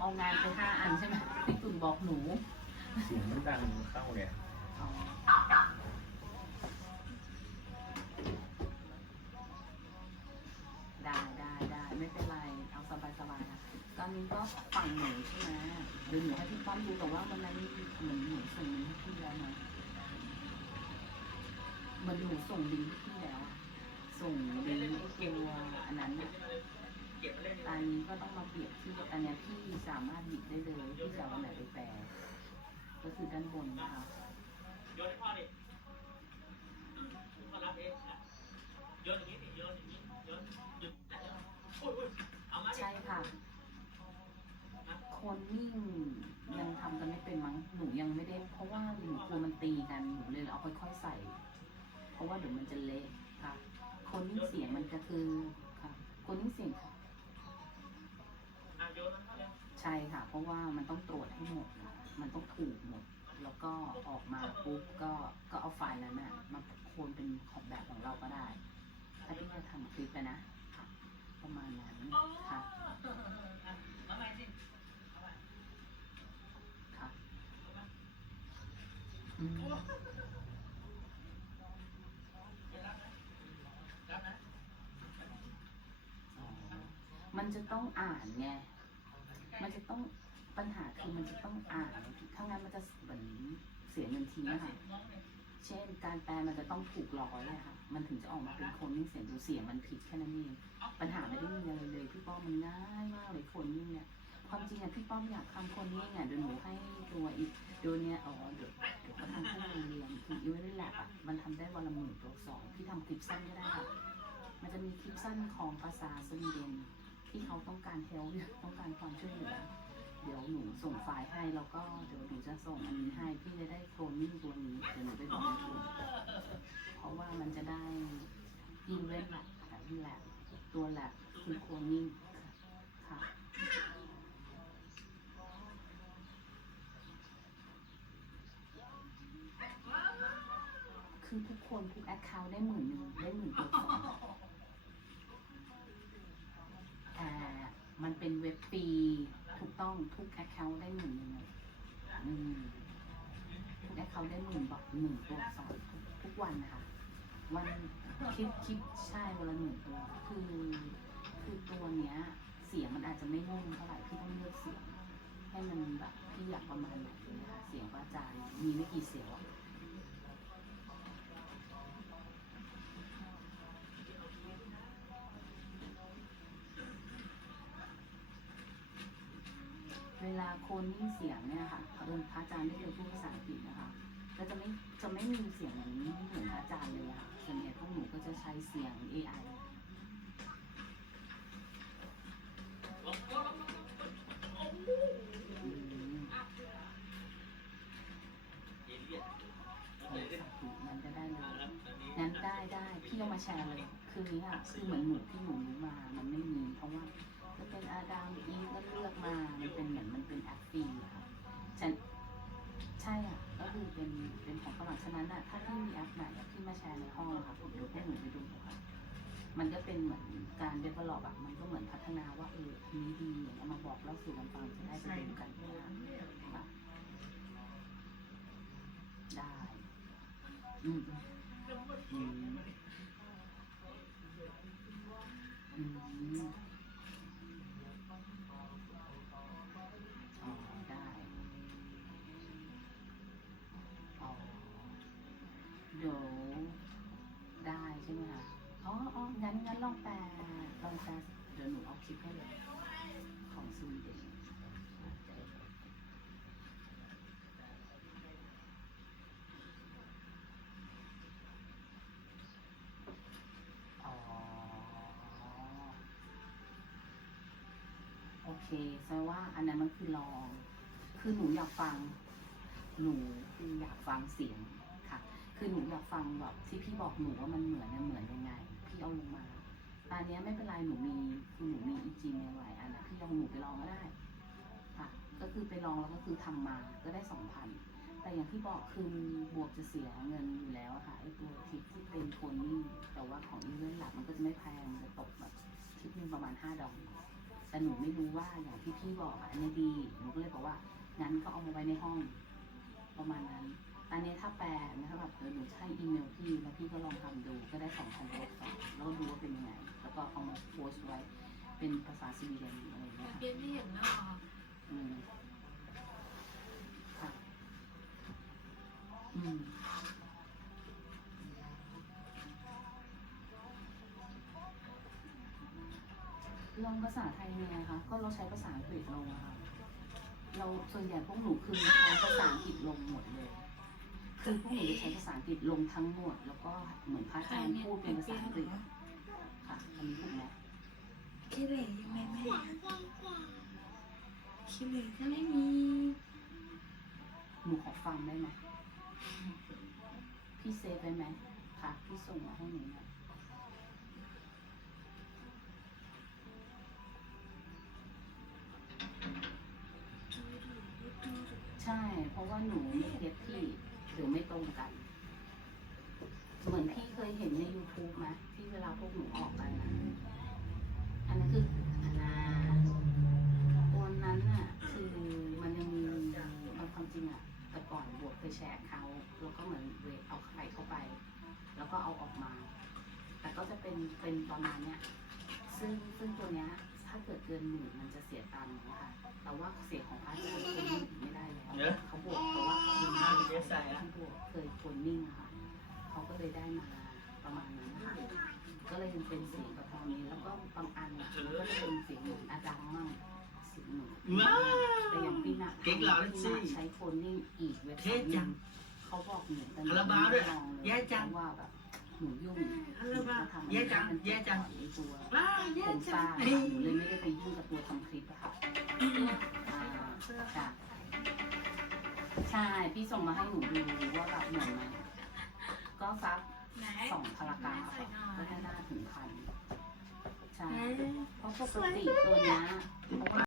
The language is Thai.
เอางานไปห้าอันใช่ไหมพี่ตุ่นบอกหนูเสียงมันดังเข้าเนี่ยอ๋อได้ได้ได้ไม่เป็นไร เอาสบายสบายๆนะตอนนี้ก็ฝั่งหนูใช่ไหมเดี๋ยวหนูให้พี่ป้อมดูแต่ว่าวันนั้นเหมือนหนูส่งลิงก์ให้พี่แล้วนะเหมันหนูส่งลิงก์ให้พี่แล้วอะส่งลิงก์ตัวอันนั้นน่ะตอนนี้ียบเที่อันเนี้ยพี่สามารถหยิบได้เลยพี่จะเอาอันไหนไปแปลก็คือด้านบนนะคะโยนให้พ่อดิพ่อรับเองโยนอย่างนี้ดิโยนอย่างนี้โยนหยุดแต่โอ้ยเอามาใช่ค่ะ คนนิ่งยังทำกันไม่เป็นมั้งหนูยังไม่ได้ เพราะว่าหนูกลัวมันตีกันหนูเลยเอาค่อยๆใส่ เพราะว่าเดี๋ยวมันจะเละค่ะ คนนิ่งเสียงมันจะคือค่ะ คนนิ่งเสียง ใช่ค่ะ เพราะว่ามันต้องตรวจให้หมดนะมันต้องถูกหมด แล้วก็ออกมาปุ๊บก็ก็เอาไฟล์นั้นน่ะมาโคนเป็นของแบบของเราก็ได้ ถ้าที่จะทำคลิปนะค่ะ ประมาณนั้นค่ะมาใหม่สิค่ะอืมมันจะต้องอ่านไง มันจะต้องปัญหาคือมันจะต้องอ่านถ้างั้นมันจะเหมือนเสียเงินทีนะคะน้องเนี่ยเช่น การแปลมันจะต้องถูกร้อยเลยค่ะ มันถึงจะออกมาเป็นคนนิ่งเสียงดูเสียงมันผิดแค่นั้นเอง ปัญหาไม่ได้มีอะไรเลยพี่ป้อมมันง่ายมากเลยคนนิ่งเนี่ย ความจริงอะพี่ป้อมอยากทำคนนิ่งอะเดี๋ยวหนูให้ตัวอีกเดี๋ยวเนี้ยอ๋อเดี๋ยวเดี๋ยวเขาทำที่โรงเรียนคืออีเวนต์แลบอะมันทำได้วันละหมื่นตัวสองพี่ทำคลิปสั้นก็ได้ค่ะ มันจะมีคลิปสั้นของภาษาสวีเดน ที่เขาต้องการเฮลต้องการความช่วยเหลือเดี๋ยวหนูส่งไฟล์ให้แล้วก็เดี๋ยวหนูจะส่งอันนี้ให้พี่จะได้โคลนนิ่งตัวนี้เดี๋ยวหนูไปบอกในกลุ่มเพราะว่ามันจะได้ยิงเล่นแหละค่ะยิงแหละตัวแหละคือโคลนนิ่งค่ะคือทุกคนทุกแอคเคาท์ได้หมื่นหนึ่งได้หมื่นตัว เป็นเว็บฟรีถูกต้องทุกแอคเคาท์ได้หมื่นหนึ่งเลยอืมทุกแอคเคาท์ได้หมื่นบอกหนึ่งตัวสองทุกทุกวันนะคะวันคิดคิดใช่วันละหนึ่งตัวคือคือตัวเนี้ยเสียงมันอาจจะไม่นุ่มเท่าไหร่พี่ต้องเลือกเสียงให้มันแบบพี่อยากประมาณไหนนะคะเสียงพระอาจารย์มีไม่กี่เสียง หรอกเวลาคนนิ่งเสียงเนี่ยค่ะเออพระอาจารย์ไม่เคยพูดภาษาอังกฤษนะคะ ก็จะไม่จะไม่มีเสียงเหมือนเหมือนพระอาจารย์เลยอะค่ะส่วนใหญ่พวกหนูก็จะใช้เสียง AI อืมเอเลี่ยนของสาธุมันจะได้เลยแล้วตอนนี้งั้นได้ได้พี่เอามาแชร์เลย คือนี้ค่ะ คือเหมือนหนูที่หนูรู้มา มันไม่มีเพราะว่า จะเป็นอาดามอีฟก็เลือกมา มันเป็นเหมือนมันเป็นแอปฟรีค่ะฉันใช่อะ ก็คือเป็นเป็นของฝรั่งฉะนั้นอะ ถ้าพี่มีแอปไหนอะพี่มาแชร์ในห้องอะค่ะผมเดี๋ยวพวกหนูไปดูค่ะ มันก็เป็นเหมือนการ develop อะมันก็เหมือนพัฒนาว่าเอออันนี้ดีอย่างเงี้ยมาบอกเล่าสู่กันฟังจะได้ไปดูกันนะคะได้ อืมอืมอืม เดี๋ยวได้ใช่ไหมคะอ๋ออ๋องั้นงั้นลองแปลลองแปลเดี๋ยวหนูเอาคลิปให้เลย ของสวีเดนโอเคแสดงว่าอันนั้นมันคือลอง คือหนูอยากฟัง หนูคืออยากฟังเสียง คือหนูอยากฟังแบบที่พี่บอกหนูว่ามันเหมือนเนี่ยเหมือนยังไง พี่เอาลงมาตอนนี้ไม่เป็นไรหนูมีคือหนูมีอีจีเมลหลายอันนะพี่ลองหนูไปลองก็ได้ค่ะ ก็คือไปลองแล้วก็คือทำมาก็ได้สองพันแต่อย่างที่บอกคือบวกจะเสียเงินอยู่แล้วค่ะไอตัวทิปที่เป็นโคนนี่แต่ว่าของอีเวนต์หลักมันก็จะไม่แพงมันจะตกแบบทิปหนึงประมาณห้าดอลแต่หนูไม่รู้ว่าอย่างที่พี่บอกอันนี้ดีหนูก็เลยบอกว่างั้นก็เอามาไว้ในห้องประมาณนั้น อนนี้ถ้าแปลนะคะแบบเออหนูให้อีเมลพี่แล้วพี่ก็ลองทำดูก็ได้สองพันกว่าสองแล้วก็ดูว่าเป็นยังไง แล้วก็เอามาโพสต์ไว้เป็นภาษาสวีเดนอะไรอย่างเงี้ยค่ะเบียนนี่อย่างน่ารักอืมค่ะอืมลงภาษาไทยเนี่ยนะคะ ก็เราใช้ภาษาอังกฤษลงอะค่ะ เราส่วนใหญ่พวกหนูคือใช้ภาษาอังกฤษลงหมดเลย คือพวกหนูจะใช้ภาษาอังกฤษลงทั้งหมด แล้วก็เหมือนพระอาจารย์พูดเป็นภาษาอังกฤษค่ะอันนี้ถูกไหมขี้เหร่ยังไงแม่ขี้เหร่ก็ไม่มีหนูขอฟังได้ไหมพี่เซฟได้ไหมค่ะพี่ส่งมาให้หนูหน่อยใช่ เพราะว่าหนูไม่เก็ตพี่ หรือไม่ตรงกัน เหมือนพี่เคยเห็นใน YouTube ไหมที่เวลาพวกหนูออกกันนะอันนั้นคืออันนาวันนั้นน่ะ คือมันยังมีมันความจริงอะแต่ก่อนบวกเคยแชร์เขาแล้วก็เหมือนเวทเอาไข่เข้าไป แล้วก็เอาออกมา แต่ก็จะเป็นเป็นประมาณเนี้ยซึ่งซึ่งตัวเนี้ยถ้าเกิดเกินหมื่นมันจะเสียตังค์นะคะแต่ว่าเสียงของพระจะเป็นคนนิ่งไม่ได้แล้วเขาบวกเพราะว่าเขา มีหน้าที่บวกเคยคนนิ่งอะค่ะเขาก็เลยได้มาประมาณนั้นค่ะก็เลยยังเป็นเสียงกับตอนนี้แล้วก็บางอันอะมันก็จะเป็นเสียงหนูอาดังมั่งเสียงหนูว้าวแต่อย่างพี่น่ะเก๊กเหล่านั้นสิพี่น่ะใช้โคนนิ่งอีกเว็บไซเท่ต์หจันึ่งงเขาบอกหนูแต่คาราบาวด้วยไม่ลองเลยแย่จังเพราะว่าแบบหนูยุ่งคาราบาวเขทำแย่จังมันแย่จังไอ้ตัวว้าวแย่โครงสจัร้างงเฮ้ยหนูเลยไม่ได้ไปยุ่งกับตัวทำคลิปอะค่ะอ่าจ้ะ ใช่ พี่ส่งมาให้หนูดูว่าแบบเหมือนไหมก็ซักไหนสองพารากราฟอะก็ได้หน้าถึงพันใช่ไหนเพราะปกติตัวเนี้ยเพราะว่า